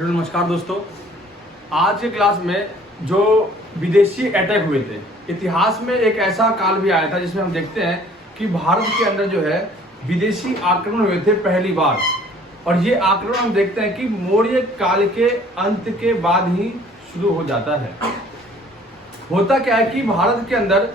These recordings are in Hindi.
हेलो नमस्कार दोस्तों। आज के क्लास में जो विदेशी अटैक हुए थे, इतिहास में एक ऐसा काल भी आया था जिसमें हम देखते हैं कि भारत के अंदर जो है विदेशी आक्रमण हुए थे पहली बार। और ये आक्रमण हम देखते हैं कि मौर्य काल के अंत के बाद ही शुरू हो जाता है। होता क्या है कि भारत के अंदर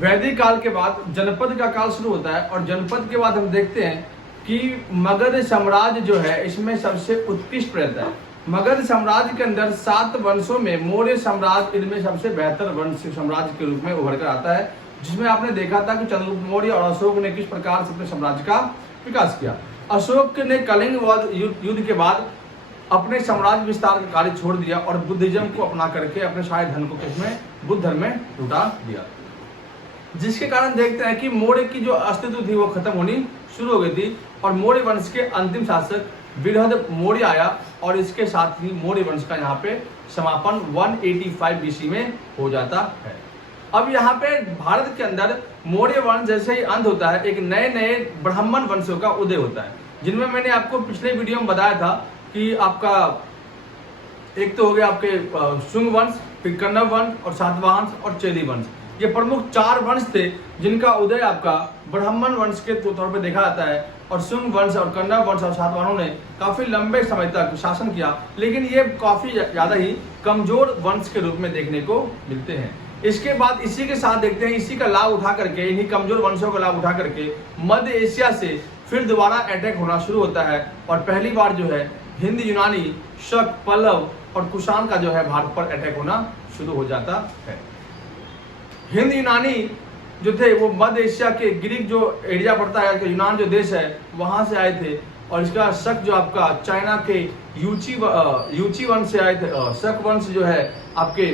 वैदिक काल के बाद जनपद का काल शुरू होता है और जनपद के बाद हम देखते हैं कि मगध साम्राज्य जो है इसमें सबसे उत्कृष्ट रहता है। मगध साम्राज्य के अंदर 7 वंशों में मौर्य साम्राज्य इनमें सबसे बेहतर वंश साम्राज्य के रूप में उभर कर आता है, जिसमें आपने देखा था कि चंद्रगुप्त मौर्य और अशोक ने किस प्रकार से अपने साम्राज्य का विकास किया। अशोक ने कलिंग युद्ध के बाद अपने साम्राज्य विस्तार का कार्य छोड़ दिया और बुद्धिज्म को अपना करके अपने सारे धन को किसमें बुद्ध धर्म में लुटा दिया, जिसके कारण देखते हैं कि मौर्य की जो अस्तित्व थी वो खत्म होनी शुरू हो गई थी और मौर्य वंश के अंतिम शासक बृहद मौर्य आया और इसके साथ ही मौर्य वंश का यहाँ पे समापन 185 BC में हो जाता है। अब यहाँ पे भारत के अंदर मौर्य वंश जैसे ही अंत होता है, एक नए नए ब्राह्मण वंशों का उदय होता है, जिनमें मैंने आपको पिछले वीडियो में बताया था कि आपका एक तो हो गया आपके शुंग वंश, फिर कण्व वंश और सातवाहन और चेदी वंश। ये प्रमुख 4 वंश थे जिनका उदय आपका ब्राह्मण वंश के तौर पे देखा जाता है। और शुंग वंश और कण्व वंश और सातवाहनों ने काफी लंबे समय तक शासन किया, लेकिन ये काफी ज्यादा ही कमजोर वंश के रूप में देखने को मिलते हैं। इसके बाद इसी के साथ देखते हैं, इसी का लाभ उठा करके, इन्हीं कमजोर वंशों का लाभ उठा करके मध्य एशिया से फिर दोबारा अटैक होना शुरू होता है और पहली बार जो है हिंद, यूनानी, शक, पल्लव और कुषाण का जो है भारत पर अटैक होना शुरू हो जाता है। हिंद यूनानी जो थे वो मध्य एशिया के ग्रीक जो एरिया पड़ता है, यूनान जो देश है वहां से आए थे। और इसका शक जो आपका चाइना के यूची वंश से आए थे। शक वंश जो है आपके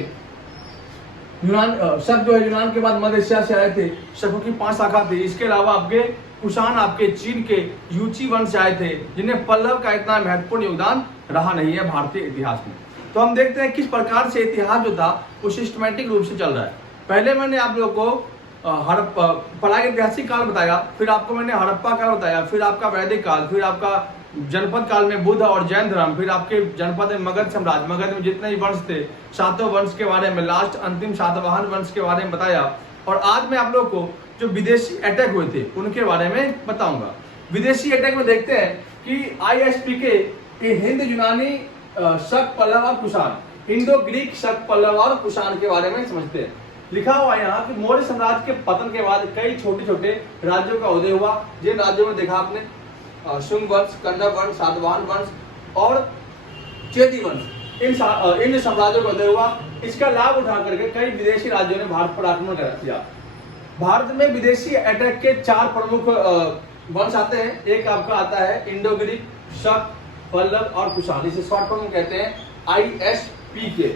यूनान, शक जो है यूनान के बाद मध्य एशिया से आए थे। शकों की 5 शाखा थी। इसके अलावा आपके कुषाण आपके चीन के यूची वंश से आए थे, जिन्हें पल्लव का इतना महत्वपूर्ण योगदान रहा नहीं है भारतीय इतिहास में। तो हम देखते हैं किस प्रकार से इतिहास जो था वो सिस्टमैटिक रूप से चल रहा है। पहले मैंने आप लोगों को पढ़ाई ऐतिहासिक काल बताया, फिर आपको मैंने हड़प्पा काल बताया, फिर आपका वैदिक काल, फिर आपका जनपद काल में बुद्ध और जैन धर्म, फिर आपके जनपद में मगध साम्राज्य, मगध में जितने भी वंश थे 7 वंश के बारे में, लास्ट अंतिम सातवाहन वंश के बारे में बताया। और आज मैं आप लोग को जो विदेशी अटैक हुए थे उनके बारे में बताऊंगा। विदेशी अटैक में देखते हैं कि ISPK हिंद, यूनानी, शक, पल्लव और कुषाण, इंडो ग्रीक, शक, पल्लव और कुषाण के बारे में समझते हैं। लिखा हुआ है यहाँ कि मौर्य साम्राज्य के पतन के बाद कई छोटे छोटे राज्यों का उदय हुआ। जिन राज्यों में देखा आपने शुंग वंश, कण्व वंश, सातवाहन वंश और चेदी वंश, इन साम्राज्यों का उदय हुआ। इसका लाभ उठा करके कई विदेशी राज्यों ने भारत पर आक्रमण किया। भारत में विदेशी अटैक के 4 प्रमुख वंश आते हैं। एक आपका आता है इंडो ग्रीक, शक, पल्लव और कुषाण। इसे शॉर्ट फॉर्म में कहते हैं ISPK,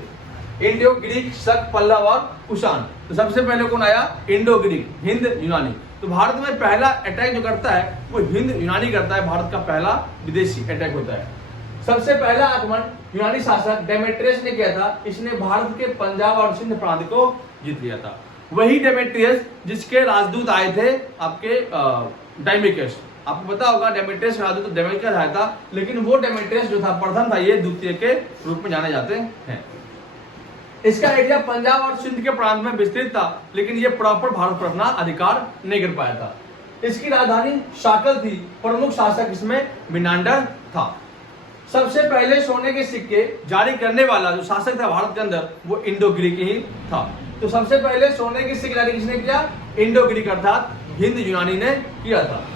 इंडो ग्रीक, शक, पल्लव और कुषाण। तो सबसे पहले कौन आया? इंडो ग्रीक, हिंद, यूनानी। तो भारत में पहला अटैक जो करता है वो हिंद यूनानी करता है। भारत का पहला विदेशी अटैक होता है। सबसे पहला आक्रमण यूनानी शासक डेमेट्रियस ने किया था। इसने भारत के पंजाब और सिंध प्रांत को जीत लिया था। वही डेमेट्रियस जिसके राजदूत आए थे आपके डायमेकस। आपको पता होगा डेमेट्रियस राजदूत डेमेकस आया था, लेकिन वो डेमेट्रियस जो था प्रथम था, ये द्वितीय के रूप में जाने जाते हैं। इसका एरिया पंजाब और सिंध के प्रांत में विस्तृत था, लेकिन ये प्रॉपर भारत पर अपना अधिकार नहीं कर पाया था। इसकी राजधानी शाकल थी। प्रमुख शासक इसमें मिनांडर था। सबसे पहले सोने के सिक्के जारी करने वाला जो शासक था भारत के अंदर वो इंडो ग्रीक ही था। तो सबसे पहले सोने के सिक्के जारी किसने किया? इंडो ग्रीक अर्थात हिंद यूनानी ने किया था।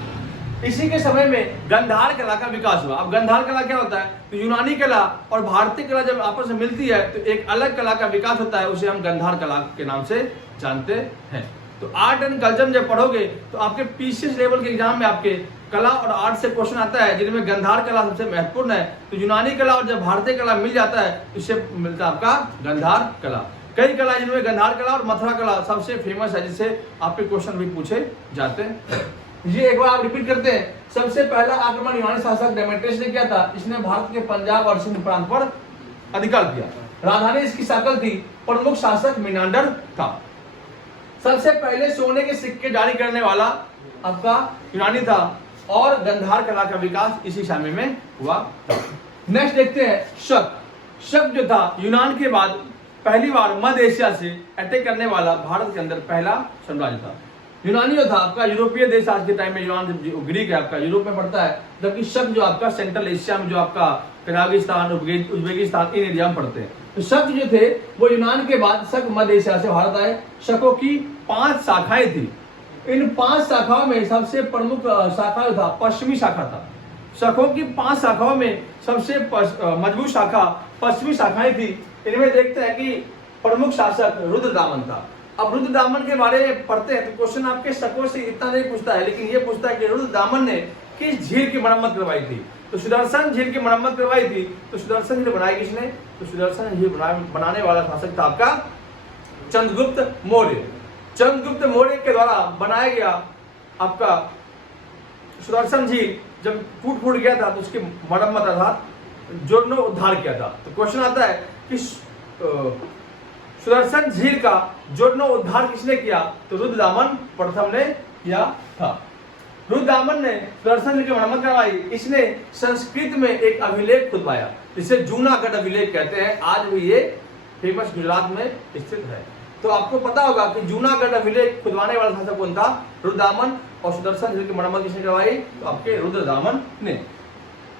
इसी के समय में गंधार कला का विकास हुआ। अब गंधार कला क्या होता है? तो यूनानी कला और भारतीय कला जब आपस में मिलती है तो एक अलग कला का विकास होता है, उसे हम गंधार कला के नाम से जानते हैं। तो आर्ट एंड कल्चर जब पढ़ोगे तो आपके PCS लेवल के एग्जाम में आपके कला और आर्ट से क्वेश्चन आता है, जिनमें गंधार कला सबसे महत्वपूर्ण है। तो यूनानी कला और जब भारतीय कला मिल जाता है तो इससे मिलता है आपका गंधार कला। कई कला जिनमें गंधार कला और मथुरा कला सबसे फेमस है, जिससे आपके क्वेश्चन भी पूछे जाते हैं। ये एक बार आप रिपीट करते हैं। सबसे पहला आक्रमण यूनानी शासक डेमेट्रियस ने किया था। इसने भारत के पंजाब और सिंध प्रांत पर अधिकार किया। राजधानी इसकी शाकल थी। प्रमुख शासक मिनांडर था। सबसे पहले सोने के सिक्के जारी करने वाला आपका यूनानी था और गंधार कला का विकास इसी समय में हुआ था। नेक्स्ट देखते हैं शक। शक जो था यूनान के बाद पहली बार मध्य एशिया से अटैक करने वाला भारत के अंदर पहला साम्राज्य था। यूनानी जो था आपका यूरोपीय देश आज के टाइम में, यूनान ग्रीक है आपका यूरोप में पड़ता है, जबकि शक जो आपका सेंट्रल एशिया में जो आपका कजाकिस्तान उज्बेकिस्तान इन एरिया में पड़ते हैं। तो शक जो थे वो यूनान के बाद शक मध्य एशिया से भारत आए। शकों की 5 शाखाएं थी। इन 5 शाखाओं में सबसे प्रमुख शाखा जो था पश्चिमी शाखा था। शकों की 5 शाखाओं में सबसे मजबूत शाखा पश्चिमी शाखाएं थी। इनमें देखते हैं कि प्रमुख शासक रुद्रदामन था। अब रुद्रदामन के बारे में पढ़ते हैं तो क्वेश्चन आपके शकों से इतना नहीं पूछता है, लेकिन ये पूछता है कि रुद्रदामन ने किस झील की मरम्मत करवाई थी। तो सुदर्शन झील की मरम्मत करवाई थी। तो सुदर्शन झील बनाई किसने? तो सुदर्शन झील बनाने वाला शासक था आपका चंद्रगुप्त मौर्य। चंद्रगुप्त मौर्य के द्वारा बनाया गया आपका सुदर्शन झील जब फूट गया था तो उसकी मरम्मत अर्थात जीर्णोद्धार किया था। तो क्वेश्चन आता है कि सुदर्शन झील का जीर्णोद्धार किसने किया? तो रुद्रदामन प्रथम ने किया था। रुद्रदामन ने सुदर्शन झील की मरम्मत करवाई। इसने संस्कृत में एक अभिलेख खुदवाया जिसे जूनागढ़ अभिलेख कहते हैं। आज भी ये फेमस गुजरात में स्थित है। तो आपको पता होगा कि जूनागढ़ अभिलेख खुदवाने वाला शासक कौन था? रुद्रदामन। और सुदर्शन झील की मरम्मत किसने करवाई? तो आपके रुद्रदामन ने।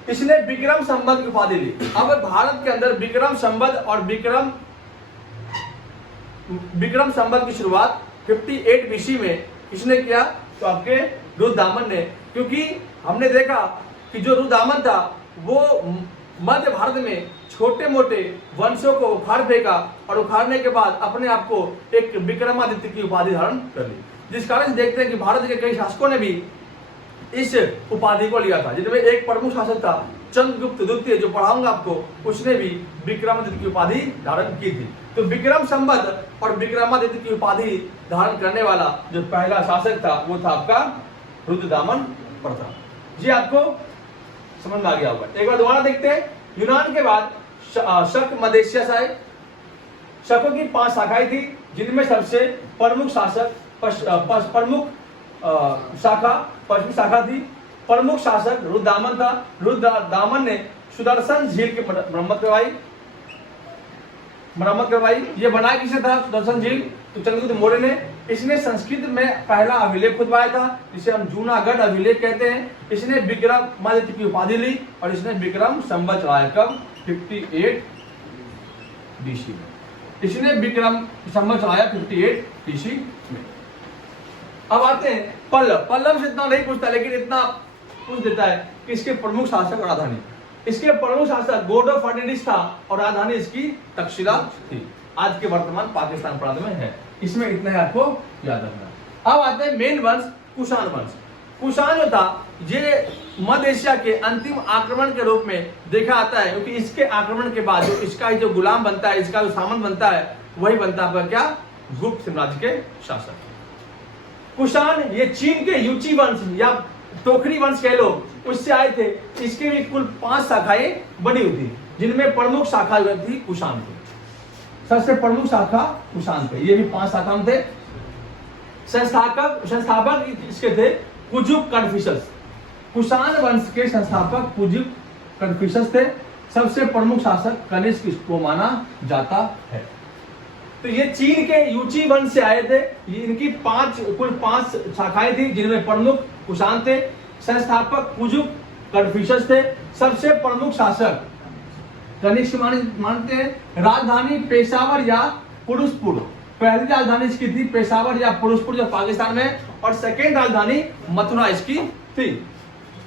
इसने विक्रम संवत की उपाधि ली। अब भारत के अंदर विक्रम संवत और विक्रम संवत की शुरुआत 58 बीसी में किसने किया? तो आपके रुद्रदामन ने। क्योंकि हमने देखा कि जो रुद्रदामन था वो मध्य भारत में छोटे मोटे वंशों को उखाड़ फेंका और उखाड़ने के बाद अपने आप को एक विक्रमादित्य की उपाधि धारण कर ली। जिस कारण से देखते हैं कि भारत के कई शासकों ने भी इस उपाधि को लिया था, जिनमें एक प्रमुख शासक था चंद्रगुप्त द्वितीय, जो पढ़ाऊंगा आपको, उसने भी विक्रमादित्य की उपाधि धारण की थी। तो विक्रम संवत और विक्रमादित्य की उपाधि धारण करने वाला जो पहला शासक था वो था आपका रुद्रदामन प्रथम। जी आपको समझ में आ गया होगा। एक बार दोबारा देखते हैं। यूनान के बाद शक मध्य एशिया से आए। शकों की 5 शाखाएं थी जिनमें सबसे प्रमुख शासक प्रमुख शाखा पश्चिमी शाखा थी। प्रमुख शासक रुद्रदामन था। रुद्रदामन ने सुदर्शन झील की मरम्मत करवाई। ये बनाया किसने था? सुदर्शन झील तो चंद्रगुप्त मौर्य ने। इसने संस्कृत में पहला अभिलेख खुदवाया था जिसे हम जूनागढ़ अभिलेख कहते हैं। इसने विक्रमादित्य की उपाधि ली और इसने विक्रम संवत चलाया। कब? 58 बीसी में। इसने विक्रम संवत चलाया 58 बीसी में। अब आते हैं पल्लव। पल्लव से इतना नहीं पूछता, लेकिन इतना पूछ देता है कि इसके प्रमुख शासक और राजधानी। इसके प्रमुख शासक गोडो फर्डिनेंडिस था और राजधानी इसकी तक्षशिला थी। आज के वर्तमान पाकिस्तान प्रांत में है। इसमें इतना है आपको याद रखना। अब आते हैं मेन वंश कुषाण वंश। कुषाण जो था ये मध्य एशिया के अंतिम आक्रमण के रूप में देखा आता है, क्योंकि इसके आक्रमण के बाद जो इसका जो गुलाम बनता है, इसका जो सामंत बनता है, वही बनता है आपका क्या? गुप्त साम्राज्य के शासक। कुषाण ये चीन के यूची वंश या टोकरी वंश कह लो, उससे आए थे। इसके भी कुल 5 शाखाएं बनी हुई थी, जिनमें प्रमुख शाखा जो थी कुषाण थी। सबसे प्रमुख शाखा कुषाण थे। ये भी 5 शाखा थे। संस्थापक इसके थे कुजुक कन्फ्यूशस। कुषाण वंश के संस्थापक कुजुक कन्फ्यूशस थे। सबसे प्रमुख शासक कनिष्क को माना जाता है। तो ये चीन के यूची वंश से आए थे। ये इनकी कुल 5 शाखाएं थी, जिनमें प्रमुख कुषाण थे, संस्थापक कुजुक कन्फ्यूशस थे, सबसे प्रमुख शासक कनिष्क मानते हैं। राजधानी पेशावर या पुरुषपुर। पहली राजधानी इसकी थी पेशावर या पुरुषपुर जो पाकिस्तान में, और सेकेंड राजधानी मथुरा इसकी थी।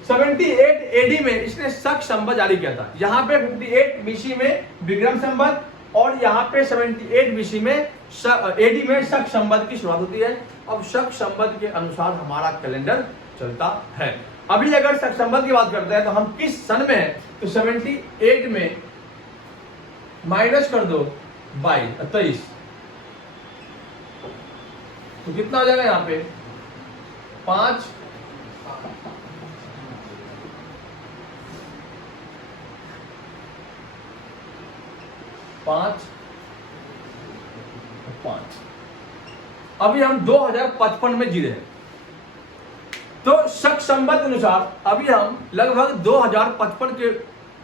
78 एडी में इसने शक संवत जारी किया था। यहाँ पे 58 बीसी में विक्रम संवत और यहाँ पे 78 बीसी में एडी में शक संवत की शुरुआत होती है। अब शक संवत के अनुसार हमारा कैलेंडर चलता है। अभी अगर शक संवत की बात करते हैं तो हम किस सन में हैं? तो 78 में माइनस कर दो 23, तो कितना हो जाएगा यहाँ पे? 5 5 5। अभी हम 2055 में जी रहे हैं। तो शक संवत अनुसार अभी हम लगभग 2055 के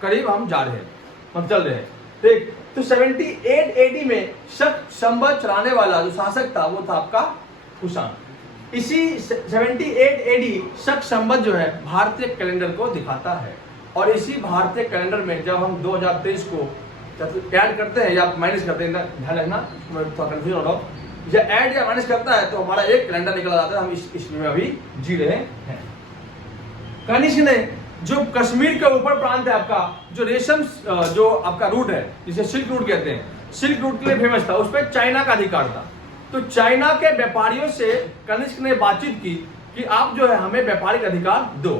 करीब हम जा रहे हैं, हम चल रहे हैं। ठीक, तो 78 AD में शक संवत चलाने वाला जो शासक था वो था आपका कुषाण। इसी 78 AD शक संवत जो है भारतीय कैलेंडर को दिखाता है, और इसी भारतीय कैलेंडर में जब हम 2023 को ऐड करते हैं या माइनस करते हैं, ध्यान रखना थोड़ा कंफ्यूज हो रहा हूँ, या ऐड या माइनस करता है तो हमारा एक कैलेंडर निकल जाता है, हम इस में अभी जी रहे हैं। कनिष्क ने जो कश्मीर के ऊपर प्रांत है आपका, जो रेशम जो आपका रूट है जिसे सिल्क रूट कहते हैं, सिल्क रूट के लिए फेमस था, उस पर चाइना का अधिकार था। तो चाइना के व्यापारियों से कनिष्क ने बातचीत की कि आप जो है हमें व्यापारिक अधिकार दो।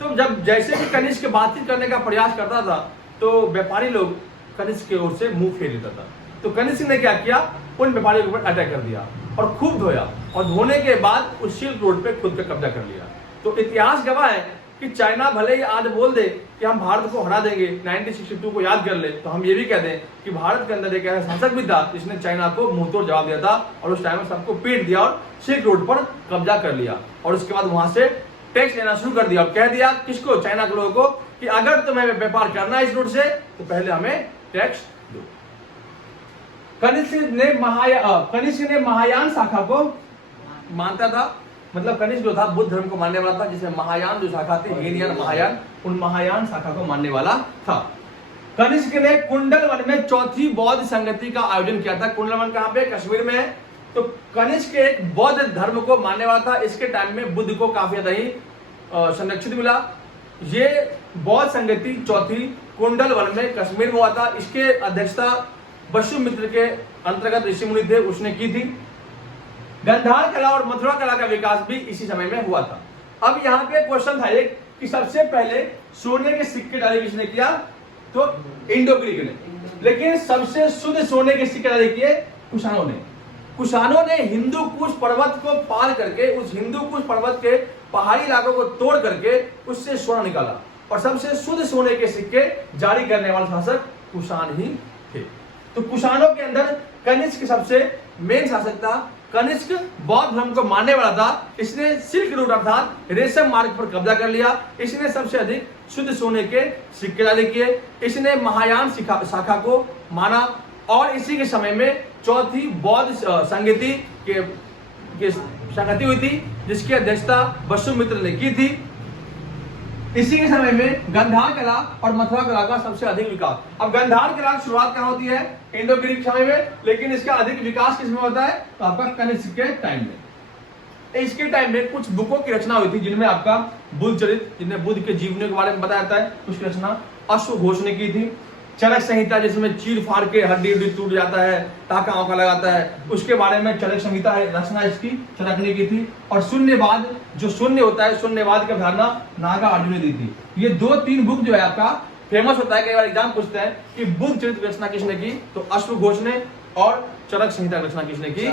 तो जब जैसे भी कनिष्क बातचीत करने का प्रयास करता था तो व्यापारी लोग कनिष्क की ओर से मुंह फेर लेता था। तो कनिष्क ने क्या किया, उन व्यापारियों के ऊपर अटैक कर दिया और खूब धोया, और धोने के बाद उस सिल्क रोड पे खुद पे कब्जा कर लिया। तो इतिहास गवाह है कि चाइना भले ही आज बोल दे कि हम भारत को हरा देंगे, 1962 को याद कर ले, तो हम ये भी कह दें कि भारत के अंदर एक ऐसा शासक भी था जिसने चाइना को मुंहतोड़ जवाब दिया था, और उस टाइम में सबको पीट दिया और सिल्क रोड पर कब्जा कर लिया, और उसके बाद वहां से टैक्स लेना शुरू कर दिया और कह दिया किसको, चाइना के लोगों को, कि अगर तुम्हें व्यापार करना है इस रूट से तो पहले हमें टैक्स दो। कनिष्क ने महायान शाखा को मानता था, मतलब कनिष्क जो था बुद्ध धर्म को मानने वाला था, जिसे महायान जो शाखा थी, हीनयान महायान, उन महायान शाखा को मानने वाला था। कनिष्क ने कुंडल वन में चौथी बौद्ध संगति का आयोजन किया था। कुंडल वन कहां पे, कश्मीर में है। तो कनिष्क एक बौद्ध धर्म को मानने वाला था। इसके टाइम में बुद्ध को काफी ज्यादा ही संरक्षित मिला। ये बौद्ध संगति चौथी कुंडल वन में कश्मीर में हुआ था। इसके अध्यक्षता वसुमित्र के अंतर्गत ऋषि मुनि थे, उसने की थी। गंधार कला और मथुरा कला का विकास भी इसी समय में हुआ था। अब यहाँ पे क्वेश्चन था एक कि सबसे पहले सोने के सिक्के जारी किसने किया, तो इंडो ग्रीक ने, लेकिन सबसे शुद्ध सोने के सिक्के जारी किए कुषाणों ने। कुषाणों ने हिंदू कुश पर्वत को पार करके, उस हिंदू कुश पर्वत के पहाड़ी इलाकों को तोड़ करके उससे सोना निकाला, और सबसे शुद्ध सोने के सिक्के जारी करने वाला शासक कुषाण ही थे। तो कुषाणों के अंदर कनिष्क सबसे मेन शासक था। कनिष्क बौद्ध धर्म को मानने वाला था। इसने सिल्क रूट अर्थात रेशम मार्ग पर कब्जा कर लिया। इसने सबसे अधिक शुद्ध सोने के सिक्के जारी किए। इसने महायान शाखा को माना, और इसी के समय में चौथी बौद्ध संगति के संगति हुई थी, जिसकी अध्यक्षता वसुमित्र ने की थी। इसी के समय में गंधार कला और मथुरा कला का सबसे अधिक विकास। अब गंधार कला की शुरुआत कहां होती है, इंडो ग्रीक समय में, लेकिन इसका अधिक विकास किसमें होता है, तो आपका कनिष्क के टाइम में। इसके टाइम में कुछ बुकों की रचना हुई थी, जिनमें आपका बुद्ध चरित्र, जिनमें बुद्ध के जीवनी के बारे में बताया जाता है, उसकी रचना अश्वघोष ने की थी। चरक संहिता, जिसमें चीर फाड़ के हड्डी टूट जाता है, टाका औका लगाता है, उसके बारे में चरक संहिता है, रचना इसकी चरक ने की थी। और शून्यवाद, जो शून्य होता है, शून्यवाद की अवधारणा नागार्जुन ने दी थी। ये 2-3 बुक जो है आपका फेमस होता है। कई बार एग्जाम पूछते हैं कि बुद्ध चरित्र रचना किसने की, तो अश्वघोष ने, और चरक संहिता रचना किसने की,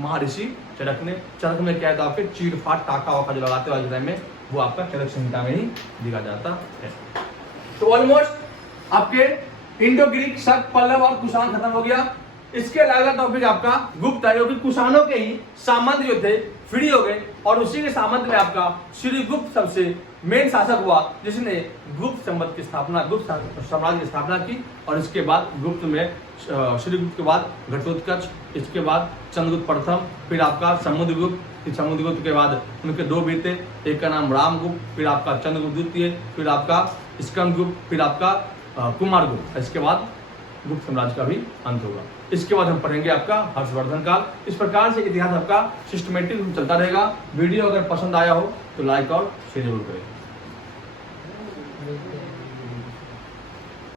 महर्षि चरक ने। चरक में क्या है, तो आपके चीर फाड़ टाका वाका जो लगाते वाले टाइम में, वो आपका चरक संहिता में ही दिखा जाता है। तो ऑलमोस्ट आपके इंडो ग्रीक, शक, पल्लव और कुषाण खत्म हो गया। इसके अलावा टॉपिक आपका गुप्त है, क्योंकि कुषाणों के ही सामंत जो थे फ्री हो गए, और उसी के सामंत में आपका श्रीगुप्त सबसे मेन शासक हुआ, जिसने गुप्त संवत की स्थापना, गुप्त साम्राज्य की स्थापना की। और इसके बाद गुप्त में श्रीगुप्त के बाद घटोत्कच, इसके बाद चंद्रगुप्त प्रथम, फिर आपका समुद्रगुप्त। समुद्रगुप्त के बाद उनके 2 बेटे, एक का नाम रामगुप्त, फिर आपका चंद्रगुप्त द्वितीय, फिर आपका स्कंदगुप्त, फिर आपका कुमारगुप्त। इसके बाद गुप्त साम्राज्य का भी अंत होगा। इसके बाद हम पढ़ेंगे आपका हर्षवर्धन काल। इस प्रकार से इतिहास आपका सिस्टमेटिक चलता रहेगा। वीडियो अगर पसंद आया हो तो लाइक और शेयर जरूर करें।